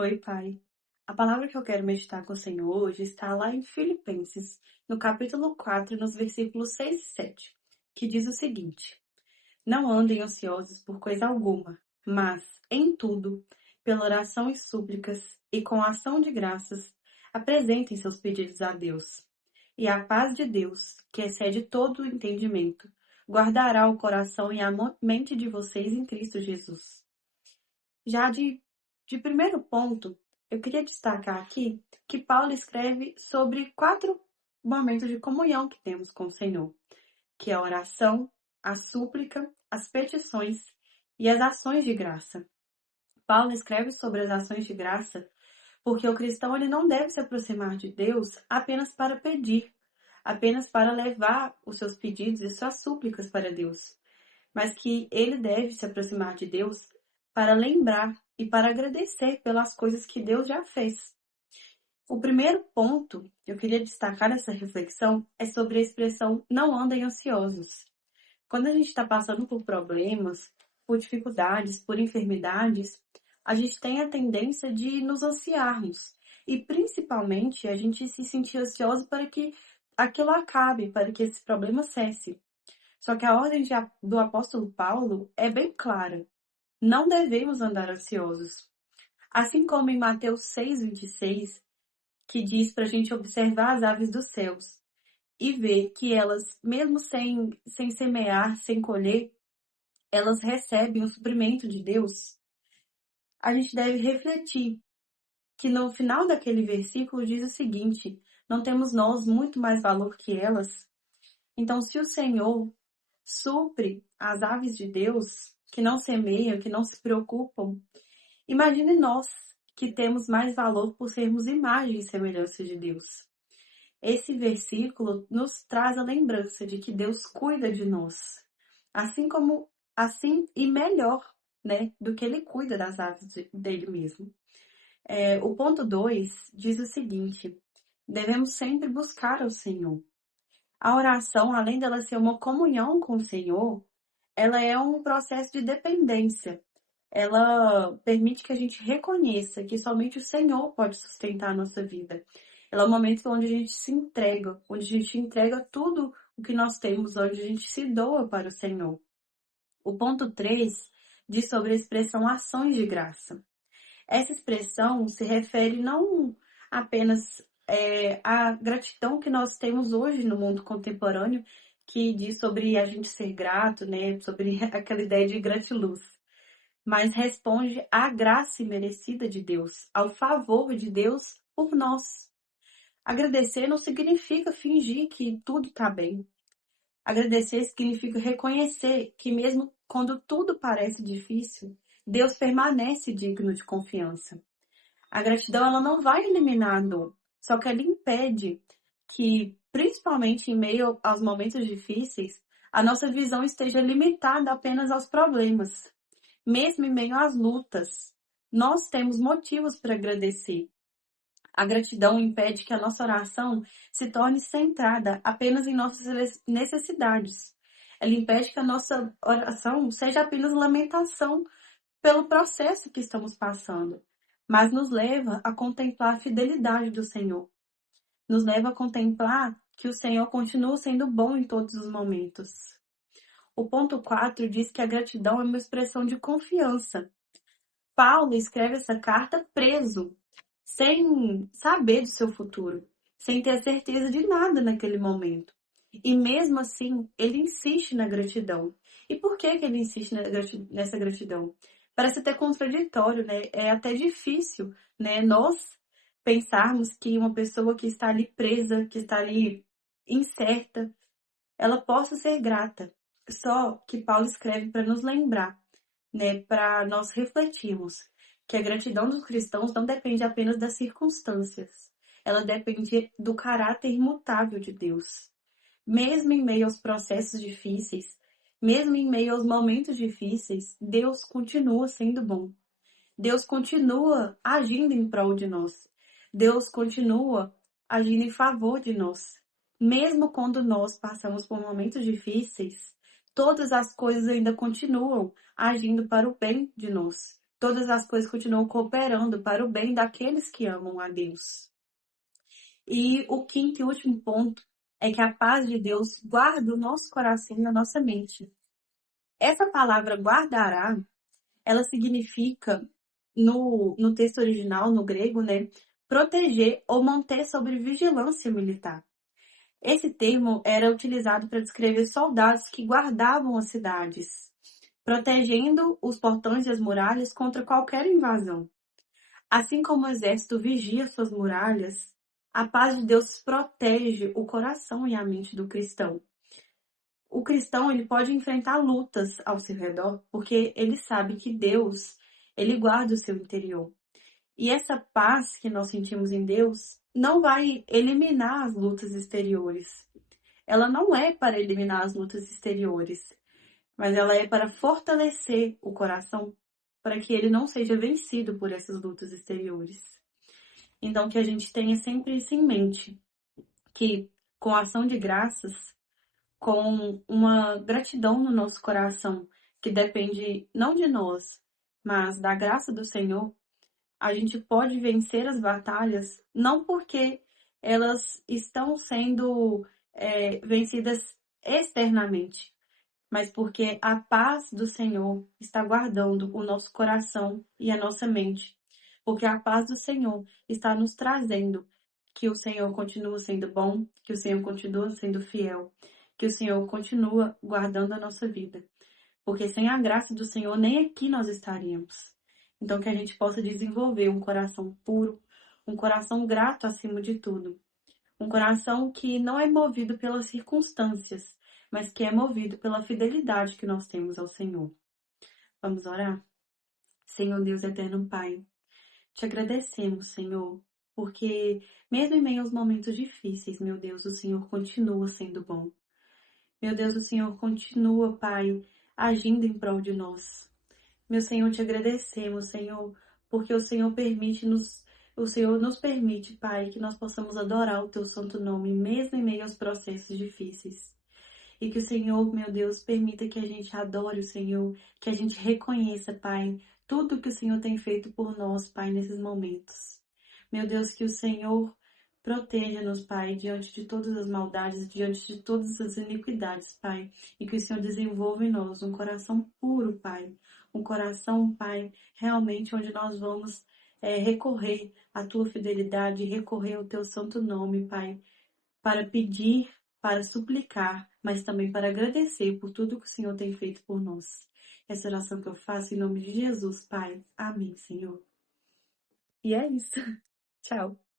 Oi, Pai. A palavra que eu quero meditar com o Senhor hoje está lá em Filipenses, no capítulo 4, nos versículos 6 e 7, que diz o seguinte: Não andem ansiosos por coisa alguma, mas, em tudo, pela oração e súplicas e com ação de graças, apresentem seus pedidos a Deus. E a paz de Deus, que excede todo o entendimento, guardará o coração e a mente de vocês em Cristo Jesus. Já de primeiro ponto, eu queria destacar aqui que Paulo escreve sobre 4 momentos de comunhão que temos com o Senhor, que é a oração, a súplica, as petições e as ações de graça. Paulo escreve sobre as ações de graça porque o cristão ele não deve se aproximar de Deus apenas para pedir, apenas para levar os seus pedidos e suas súplicas para Deus, mas que ele deve se aproximar de Deus para lembrar e para agradecer pelas coisas que Deus já fez. O primeiro ponto que eu queria destacar nessa reflexão é sobre a expressão não andem ansiosos. Quando a gente está passando por problemas, por dificuldades, por enfermidades, a gente tem a tendência de nos ansiarmos e principalmente a gente se sentir ansioso para que aquilo acabe, para que esse problema cesse. Só que a ordem do apóstolo Paulo é bem clara. Não devemos andar ansiosos. Assim como em Mateus 6:26, que diz para a gente observar as aves dos céus e ver que elas, mesmo sem semear, sem colher, elas recebem o suprimento de Deus, a gente deve refletir que no final daquele versículo diz o seguinte: não temos nós muito mais valor que elas? Então, se o Senhor supre as aves de Deus, que não semeiam, que não se preocupam, imagine nós, que temos mais valor por sermos imagem e semelhança de Deus. Esse versículo nos traz a lembrança de que Deus cuida de nós, assim e melhor, né, do que Ele cuida das aves dele mesmo. O ponto 2 diz o seguinte: devemos sempre buscar ao Senhor. A oração, além dela ser uma comunhão com o Senhor, ela é um processo de dependência. Ela permite que a gente reconheça que somente o Senhor pode sustentar a nossa vida. Ela é um momento onde a gente se entrega, onde a gente entrega tudo o que nós temos, onde a gente se doa para o Senhor. O ponto 3 diz sobre a expressão ações de graça. Essa expressão se refere não apenas à gratidão que nós temos hoje no mundo contemporâneo, que diz sobre a gente ser grato, né, sobre aquela ideia de gratiluz, mas responde à graça imerecida de Deus, ao favor de Deus por nós. Agradecer não significa fingir que tudo está bem. Agradecer significa reconhecer que mesmo quando tudo parece difícil, Deus permanece digno de confiança. A gratidão ela não vai eliminar a dor, só que ela impede que, principalmente em meio aos momentos difíceis, a nossa visão esteja limitada apenas aos problemas. Mesmo em meio às lutas, nós temos motivos para agradecer. A gratidão impede que a nossa oração se torne centrada apenas em nossas necessidades. Ela impede que a nossa oração seja apenas lamentação pelo processo que estamos passando, mas nos leva a contemplar a fidelidade do Senhor. Nos leva a contemplar que o Senhor continua sendo bom em todos os momentos. O ponto 4 diz que a gratidão é uma expressão de confiança. Paulo escreve essa carta preso, sem saber do seu futuro, sem ter certeza de nada naquele momento. E mesmo assim, ele insiste na gratidão. E por que ele insiste nessa gratidão? Parece até contraditório, né? É até difícil, né? Nós pensarmos que uma pessoa que está ali presa, que está ali incerta, ela possa ser grata. Só que Paulo escreve para nos lembrar, né, para nós refletirmos que a gratidão dos cristãos não depende apenas das circunstâncias, ela depende do caráter imutável de Deus. Mesmo em meio aos processos difíceis, mesmo em meio aos momentos difíceis, Deus continua sendo bom. Deus continua agindo em prol de nós. Deus continua agindo em favor de nós. Mesmo quando nós passamos por momentos difíceis, todas as coisas ainda continuam agindo para o bem de nós. todas as coisas continuam cooperando para o bem daqueles que amam a Deus. E o quinto e último ponto é que a paz de Deus guarda o nosso coração e a nossa mente. Essa palavra guardará, ela significa, no texto original, no grego, né, proteger ou manter sob vigilância militar. Esse termo era utilizado para descrever soldados que guardavam as cidades, protegendo os portões e as muralhas contra qualquer invasão. Assim como o exército vigia suas muralhas, a paz de Deus protege o coração e a mente do cristão. O cristão, ele pode enfrentar lutas ao seu redor, porque ele sabe que Deus, ele guarda o seu interior. E essa paz que nós sentimos em Deus não vai eliminar as lutas exteriores. Ela não é para eliminar as lutas exteriores, mas ela é para fortalecer o coração para que ele não seja vencido por essas lutas exteriores. Então, que a gente tenha sempre isso em mente, que com a ação de graças, com uma gratidão no nosso coração, que depende não de nós, mas da graça do Senhor, a gente pode vencer as batalhas não porque elas estão sendo vencidas externamente, mas porque a paz do Senhor está guardando o nosso coração e a nossa mente. Porque a paz do Senhor está nos trazendo que o Senhor continua sendo bom, que o Senhor continua sendo fiel, que o Senhor continua guardando a nossa vida. Porque sem a graça do Senhor, nem aqui nós estaríamos. Então, que a gente possa desenvolver um coração puro, um coração grato acima de tudo. Um coração que não é movido pelas circunstâncias, mas que é movido pela fidelidade que nós temos ao Senhor. Vamos orar? Senhor Deus eterno Pai, te agradecemos, Senhor, porque mesmo em meio aos momentos difíceis, meu Deus, o Senhor continua sendo bom. Meu Deus, o Senhor continua, Pai, agindo em prol de nós. Meu Senhor, te agradecemos, Senhor, porque o Senhor nos permite, Pai, que nós possamos adorar o teu santo nome, mesmo em meio aos processos difíceis. E que o Senhor, meu Deus, permita que a gente adore o Senhor, que a gente reconheça, Pai, tudo que o Senhor tem feito por nós, Pai, nesses momentos. Meu Deus, que o Senhor proteja-nos, Pai, diante de todas as maldades, diante de todas as iniquidades, Pai. E que o Senhor desenvolva em nós um coração puro, Pai. Um coração, Pai, realmente onde nós vamos recorrer à Tua fidelidade, recorrer ao Teu santo nome, Pai, para pedir, para suplicar, mas também para agradecer por tudo que o Senhor tem feito por nós. Essa oração que eu faço em nome de Jesus, Pai. Amém, Senhor. E é isso. Tchau.